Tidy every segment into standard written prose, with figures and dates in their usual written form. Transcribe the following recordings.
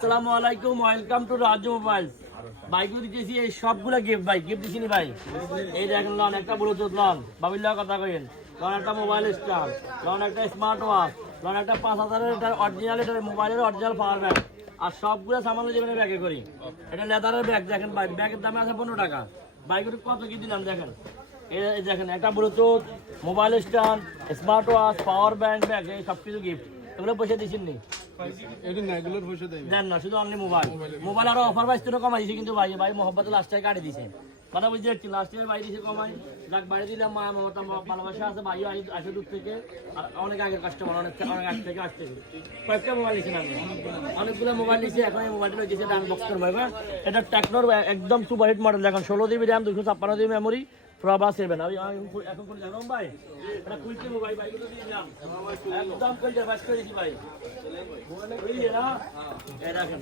আসসালামু আলাইকুম, welcome to Raju mobiles. বাইকগুলো দিতেছি এই সবগুলো গিফট, ভাই গিফট দিছি ভাই। এই দেখেন লন একটা ব্লুটুথ লন, বাবিল্লার কথা কইেন, লন একটা মোবাইল স্ট্যান্ড, লন একটা স্মার্ট ওয়াচ, লন একটা 5000-এর এটা অরিজিনাল, এটা মোবাইলের অরিজিনাল পাওয়ার ব্যাগ। আর সবগুলো সামান জীবনে ব্যাগে করি। এটা লেদারের ব্যাগ দেখেন ভাই, ব্যাগের দাম আছে 15 টাকা। বাইকগুলো কত কি দিলাম দেখেন। এই দেখেন একটা Bluetooth, mobile stand, smart watch, power bank bag, এই সব কিছু গিফট। এগুলো পয়সা দিচ্ছেন নি? দেন না, শুধু অনলি মোবাইল। মোবাইল আরো অফার পাইছে তো কমাই দিছে, কিন্তু ভাই মোহাম্মত লাস্ট টাইম কাটে দিছে। কথা বুঝতে পারছি, লাস্ট টাইম বাইরে দিছে কমাই, যাক বাইরে দিলাম। মায়া মমতা ভালোবাসা আছে, ভাইও আসে দূর থেকে, আর অনেক আগের কাস্টমার, অনেক আগে থেকে আসছে। কয়েকটা মোবাইল নিয়েছেন আমি, অনেকগুলো মোবাইল নিয়েছি। এখন এই মোবাইলটা রয়েছে, এটা আনবক্স করবো। এটা টেকনোর একদম সুপার হিট মডেল, দেখুন 16 জিবি র্যাম, 256 জিবি মেমোরি, প্রবাস সেভেন। আমি এখন করে জানো ভাই, এটা কুইক মোবাইল, বাইকগুলো দিয়ে দিলাম একদম কইটা বাস করে দিছি ভাই।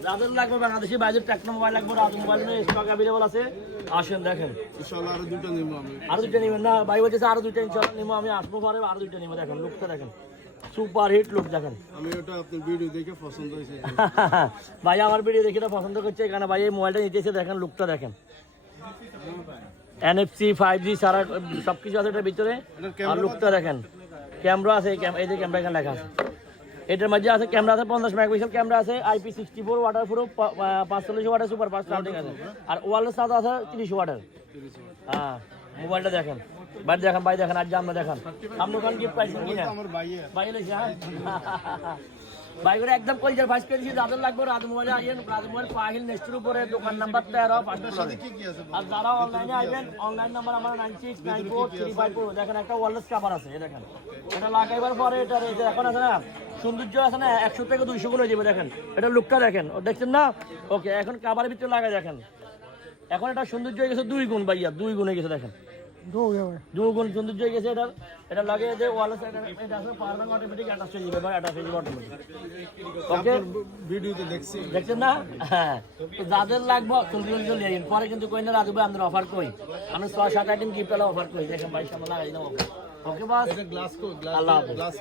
যাদের লাগবে বাংলাদেশি বাইরের টেকনো মোবাইল লাগবে, রাজু মোবাইল স্টক অ্যাভেলেবল আছে, আসেন দেখেন। ইনশাআল্লাহ আরো দুটো নিব আমি। আরো দুটো নিবেন না ভাই? বলতেছে আরো দুটো ইনশাআল্লাহ নিব আমি, আসবো পরে আরো দুটো নিব। দেখেন লুকটা দেখেন, সুপার হিট লুক দেখেন। আমি ওটা আপনার ভিডিও দেখে পছন্দ হয়েছে। ভাই আমার ভিডিও দেখে তো পছন্দ করছে, এখানে ভাই এই মোবাইলটা নিতেছে, দেখেন লুকটা দেখেন। NFC 5G সারা সবকিছু আছে এটার ভিতরে। আর লুকটা দেখেন, ক্যামেরা আছে, এই যে ক্যামেরা এখানে লেখা আছে। এটার মধ্যে আছে ক্যামেরা আছে, 50 মেগাপিক্সেল ক্যামেরা আছে, IP64 ওয়াটারপ্রুফ, 45 ওয়াটের সুপার ফাস্ট চার্জিং আছে। আর ওয়ারলেস চার্জ আছে 30 ওয়াটের। হ্যাঁ, মোবাইলটা দেখেন ভাই, দেখেন ভাই, দেখেন আর জানলা দেখেন। আপনি ওখানে গিফট পাইছেন কিনা? আমার ভাইয়ে ভাই লইছে, হ্যাঁ ভাই করে একদম কলজার ফাইস করেছি। যাদের লাগবে রাজু মোবাইলে আইয়েন, রাজু মোবাইল পাহিল নেস্টের উপরে, দোকান নাম্বার 13 ফার্স্ট ফ্লোরে। আর যারা অনলাইনে আইবেন, অনলাইন নাম্বার আমার 969435। দেখেন একটা ওয়ারলেস কভার আছে, এই দেখেন। এটা লাগাইবার পরে এটা এখন আছে না, সৌন্দর্য আছে না, 100 থেকে 200 গুণ হয়ে যাবে। দেখেন এটা লুকটা দেখেন, ও দেখছেন না? ওকে, এখন কাভারের ভিতরে লাগাই দেখেন, এখন এটা সৌন্দর্য হয়ে গেছে 2 গুণ ভাইয়া, 2 গুণ হয়ে গেছে দেখেন, 2 গুণ সৌন্দর্য হয়ে গেছে। এটা লাগে যে ওয়ারলেস, এটা আছে পাওয়ার ব্যাংক অটোমেটিক অ্যাটাচ হয়ে যাবে ভাই, অ্যাটাচ হয়ে যাবে অটোমেটিক। ওকে, ভিডিওতে দেখছি, দেখছেন না? হ্যাঁ, তো যাদের লাগবে তুমি চলে যাবেন। পরে কিন্তু কই না রাখবে, আমাদের অফার কই, আমি 6-7 আইটেম গিফট অফার করি। দেখেন ভাই সামনে লাগাই দাও। ওকে বাস, এটা গ্লাস কো আল্লাহ গ্লাস।